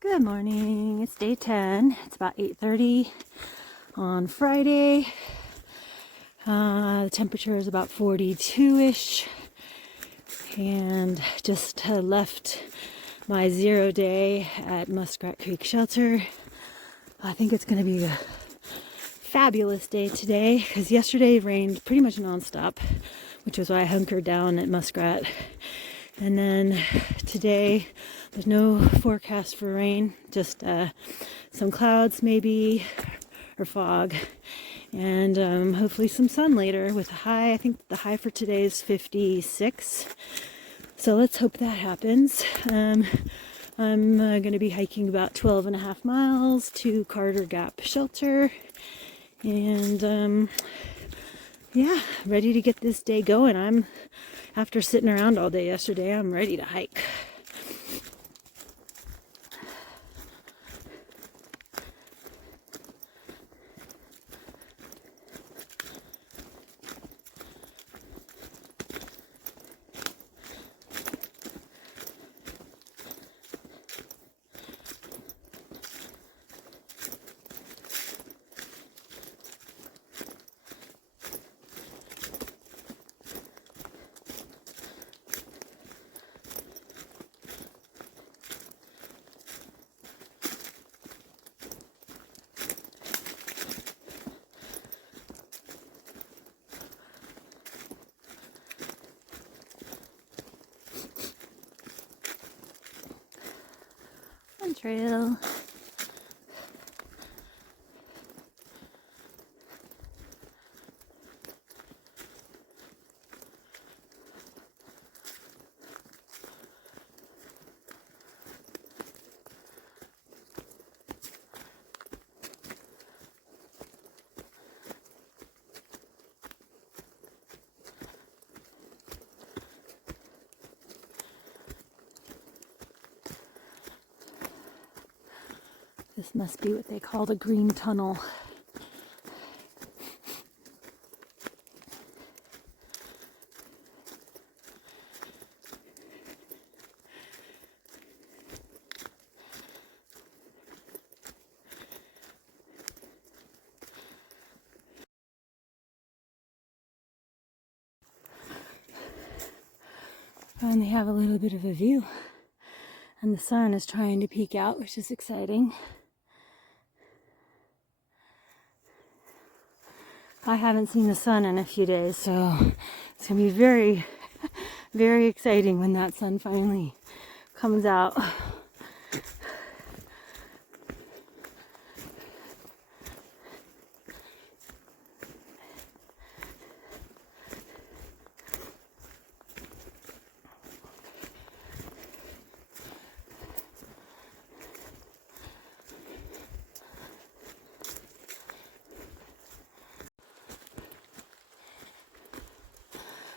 Good morning. It's day 10. It's about 8:30 on Friday. The temperature is about 42-ish. And just left my 0 day at Muskrat Creek Shelter. I think it's going to be a fabulous day today because yesterday rained pretty much nonstop, which is why I hunkered down at Muskrat. And then today, there's no forecast for rain, just some clouds maybe, or fog, and hopefully some sun later with a high. I think the high for today is 56. So let's hope that happens. I'm going to be hiking about 12 and a half miles to Carter Gap Shelter. And yeah, ready to get this day going. After sitting around all day yesterday, I'm ready to hike. Trail. This must be what they call the green tunnel. And they have a little bit of a view. And the sun is trying to peek out, which is exciting. I haven't seen the sun in a few days, so it's going to be very, very exciting when that sun finally comes out.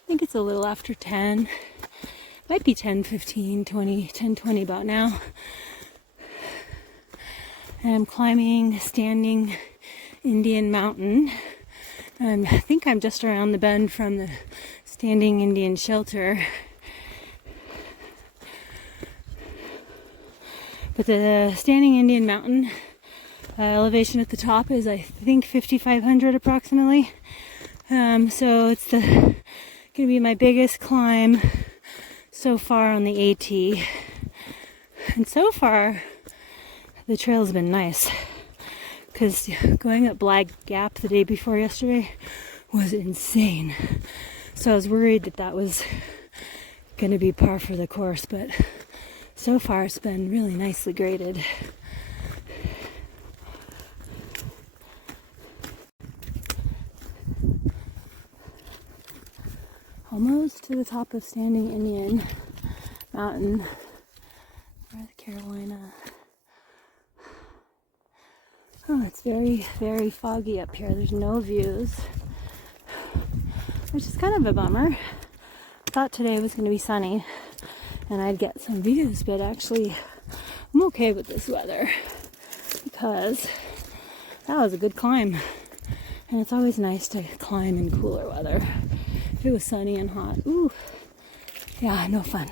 I think it's a little after 10. Might be 10, 15, 20, 10, 20 about now. And I'm climbing Standing Indian Mountain. I think I'm just around the bend from the Standing Indian Shelter. But the Standing Indian Mountain elevation at the top is, I think, 5,500 approximately. So it's going to be my biggest climb so far on the AT. And so far, the trail's been nice. Because going up Black Gap the day before yesterday was insane. So I was worried that was going to be par for the course. But so far, it's been really nicely graded. Almost to the top of Standing Indian Mountain, North Carolina. Oh, it's very, very foggy up here. There's no views, which is kind of a bummer. I thought today was going to be sunny and I'd get some views, but actually I'm okay with this weather because that was a good climb. And it's always nice to climb in cooler weather. If it was sunny and hot, ooh, yeah, no fun.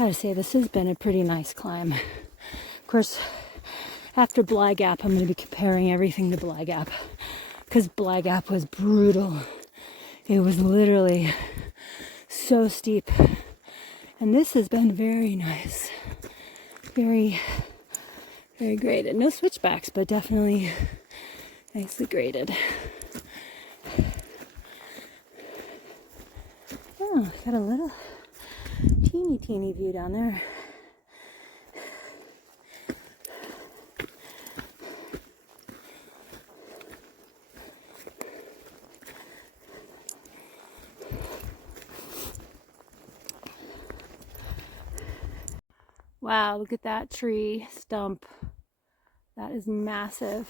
Gotta say, this has been a pretty nice climb. Of course, after Bly Gap, I'm going to be comparing everything to Bly Gap, because Bly Gap was brutal. It was literally so steep. And this has been very nice. Very, very graded. No switchbacks, but definitely nicely graded. Oh, got a little teeny view down there. Wow, look at that tree stump. That is massive.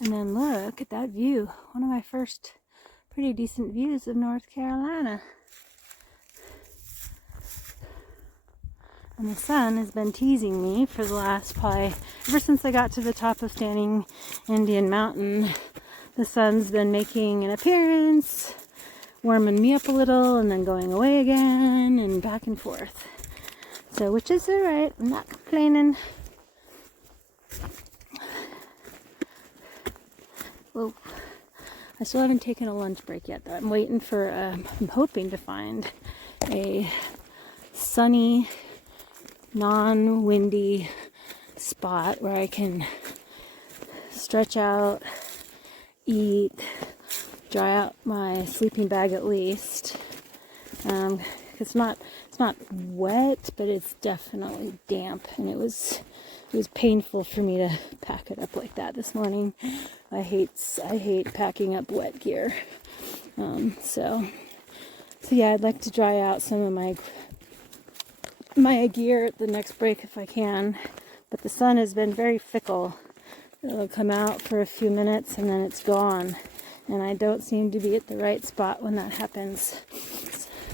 And then look at that view. One of my first pretty decent views of North Carolina. And the sun has been teasing me for the last ever since I got to the top of Standing Indian Mountain. The sun's been making an appearance, warming me up a little, and then going away again, and back and forth. So, which is alright, I'm not complaining. Whoa. I still haven't taken a lunch break yet, though. I'm waiting for, I'm hoping to find a sunny, non-windy spot where I can stretch out, eat, dry out my sleeping bag at least. It's not wet, but it's definitely damp, and it was painful for me to pack it up like that this morning. I hate packing up wet gear. So yeah, I'd like to dry out some of my gear at the next break if I can. But the sun has been very fickle. It'll come out for a few minutes and then it's gone. And I don't seem to be at the right spot when that happens.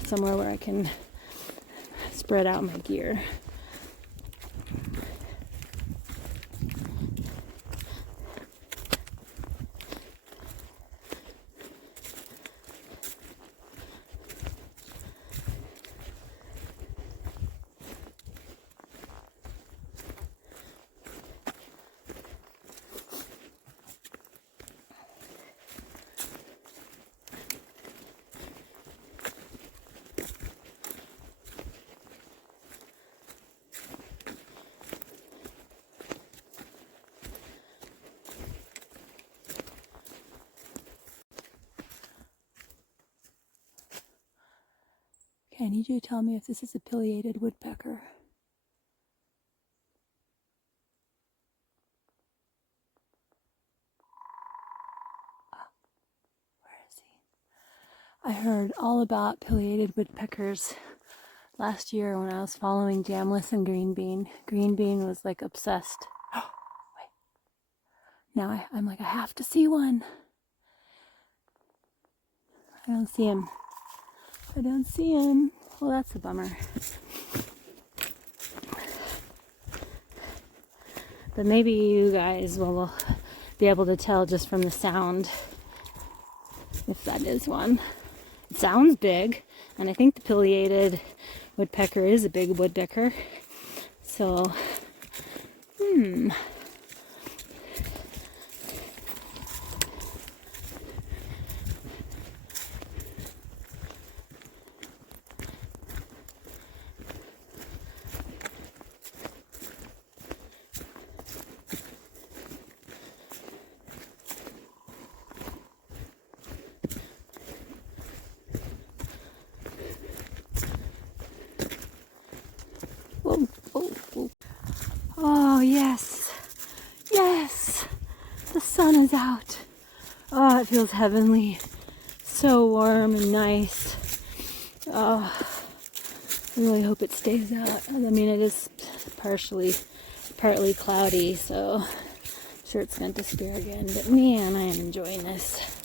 Somewhere where I can spread out my gear. Okay, I need you to tell me if this is a pileated woodpecker. Where is he? I heard all about pileated woodpeckers last year when I was following Jamlis and Green Bean. Green Bean was like obsessed. Wait. Now I'm like, I have to see one. I don't see him. I don't see him. Well, that's a bummer. But maybe you guys will be able to tell just from the sound if that is one. It sounds big, and I think the pileated woodpecker is a big woodpecker. So, oh, yes. Yes. The sun is out. Oh, it feels heavenly. So warm and nice. Oh, I really hope it stays out. I mean, it is partly cloudy, so I'm sure it's going to disappear again. But man, I am enjoying this.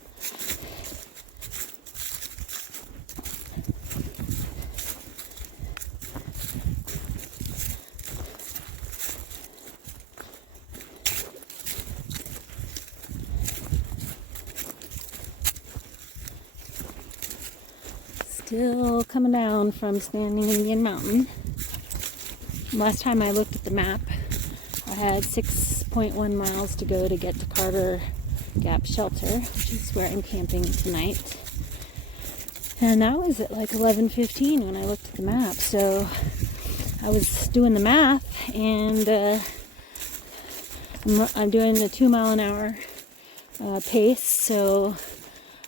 Still coming down from Standing Indian Mountain. last time I looked at the map, I had 6.1 miles to go to get to Carter Gap Shelter, which is where I'm camping tonight. And that was at like 11:15 when I looked at the map. So I was doing the math, and I'm doing a 2 mile an hour pace. So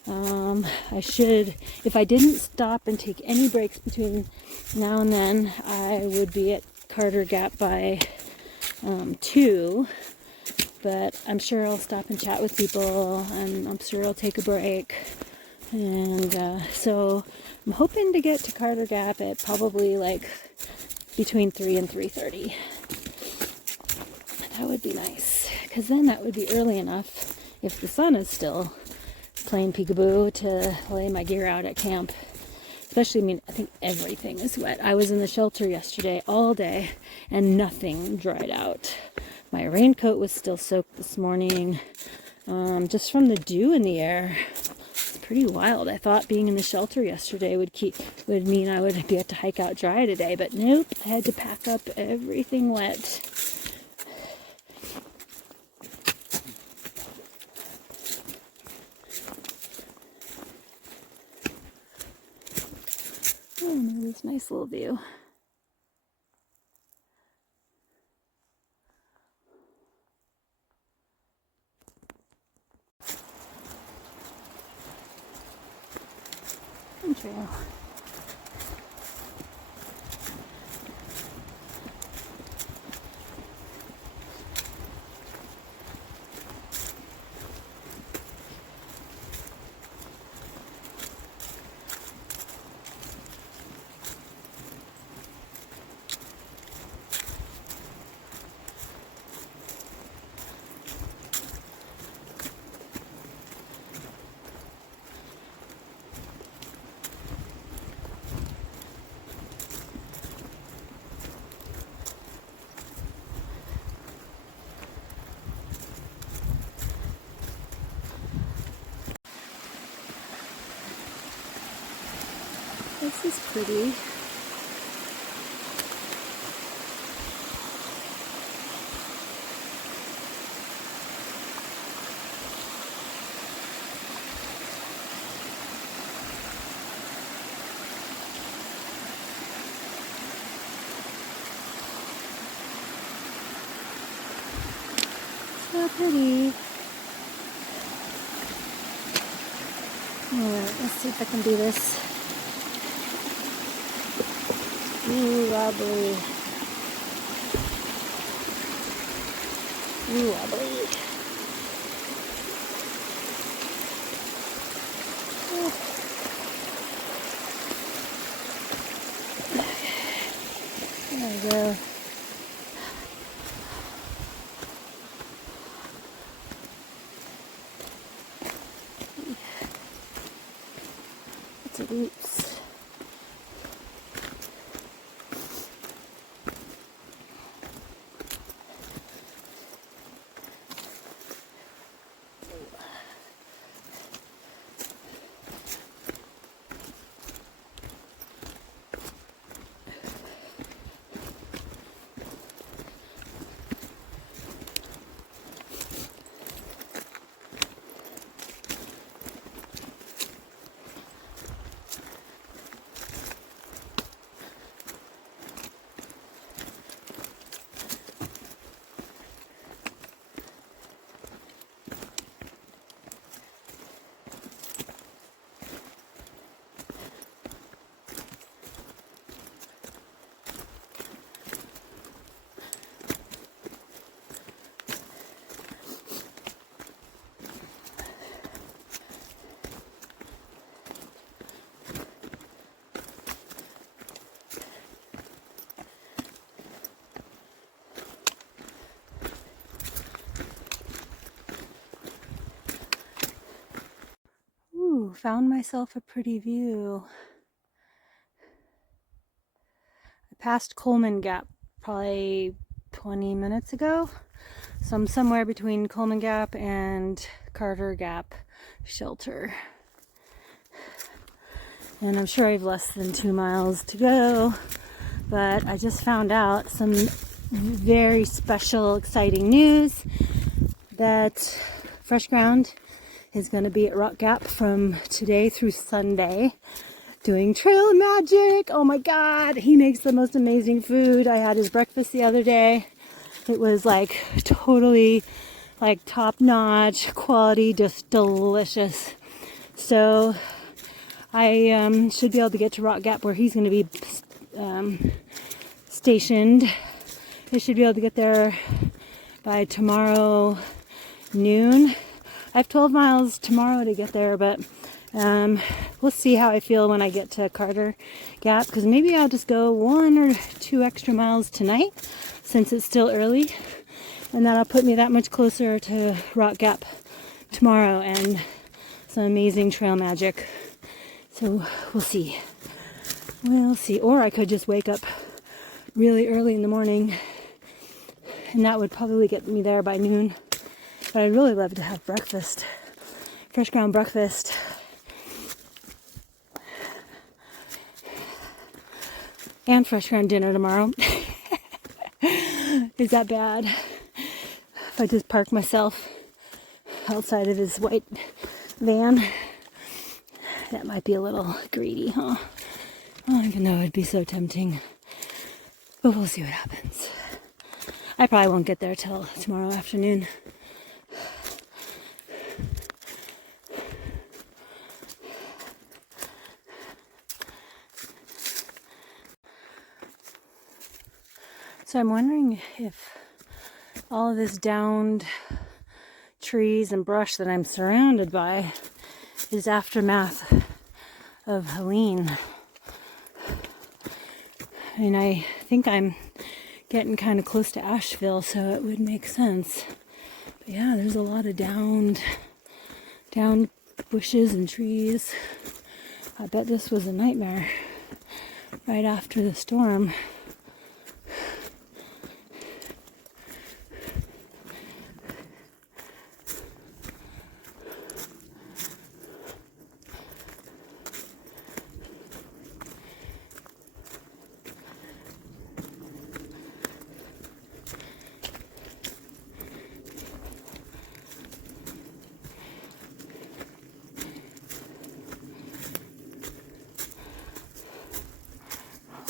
I should, if I didn't stop and take any breaks between now and then, I would be at Carter Gap by 2. But I'm sure I'll stop and chat with people, and I'm sure I'll take a break. And so I'm hoping to get to Carter Gap at probably like between 3 and 3:30. That would be nice, because then that would be early enough, if the sun is still playing peekaboo, to lay my gear out at camp. Especially, I mean, I think everything is wet. I was in the shelter yesterday all day, and nothing dried out. My raincoat was still soaked this morning, just from the dew in the air. It's pretty wild. I thought being in the shelter yesterday would mean I would be able to hike out dry today, but nope, I had to pack up everything wet. Oh, and there's this nice little view. Trail. This is pretty. So pretty. Alright, let's see if I can do this. Ooh, wobbly. Ooh, wobbly. Oh. There we go. Lots of roots. Found myself a pretty view. I passed Coleman Gap probably 20 minutes ago. So I'm somewhere between Coleman Gap and Carter Gap Shelter. And I'm sure I have less than 2 miles to go. But I just found out some very special, exciting news that Fresh Ground is going to be at Rock Gap from today through Sunday doing trail magic. Oh my God, he makes the most amazing food. I had his breakfast the other day. It was like totally like top-notch quality, just delicious. So I should be able to get to Rock Gap where he's going to be stationed. I should be able to get there by tomorrow noon. I have 12 miles tomorrow to get there, but we'll see how I feel when I get to Carter Gap, because maybe I'll just go 1 or 2 extra miles tonight since it's still early, and that'll put me that much closer to Rock Gap tomorrow and some amazing trail magic. So we'll see. We'll see. Or I could just wake up really early in the morning, and that would probably get me there by noon. But I'd really love to have breakfast, Fresh Ground breakfast. And Fresh Ground dinner tomorrow. Is that bad? If I just park myself outside of his white van, that might be a little greedy, huh? Oh, even though it'd be so tempting. But we'll see what happens. I probably won't get there till tomorrow afternoon. So I'm wondering if all of this downed trees and brush that I'm surrounded by is aftermath of Helene. And I think I'm getting kind of close to Asheville, so it would make sense. But yeah, there's a lot of downed bushes and trees. I bet this was a nightmare right after the storm.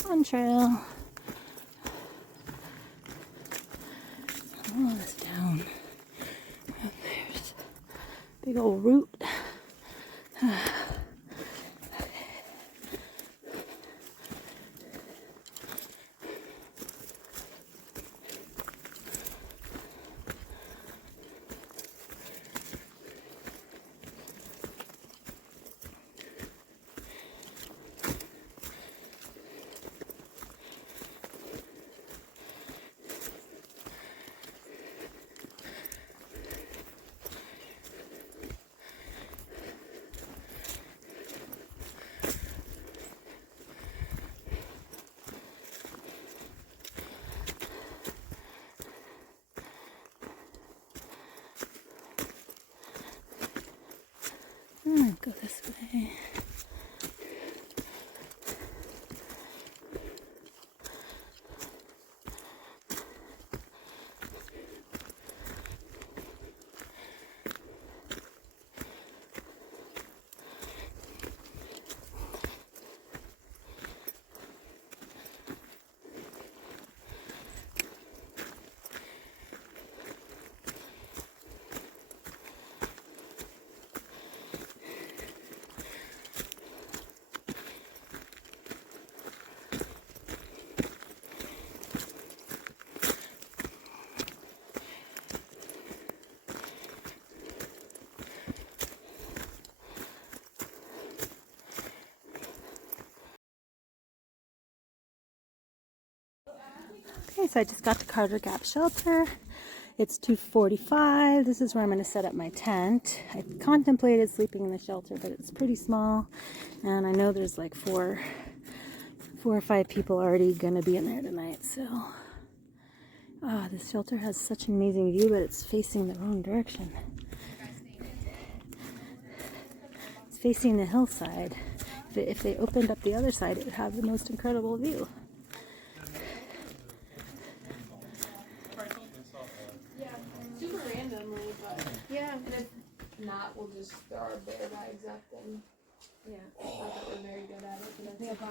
On trail. All this down. There's a big old root. Go this way. Okay, so I just got to Carter Gap Shelter. It's 2:45. This is where I'm going to set up my tent. I contemplated sleeping in the shelter, but it's pretty small, and I know there's like four or five people already going to be in there tonight. So, this shelter has such an amazing view, but it's facing the wrong direction. It's facing the hillside. If they opened up the other side, it would have the most incredible view. And if not, we'll just throw our bear bags up and Yeah. not that we're very good at it. But that's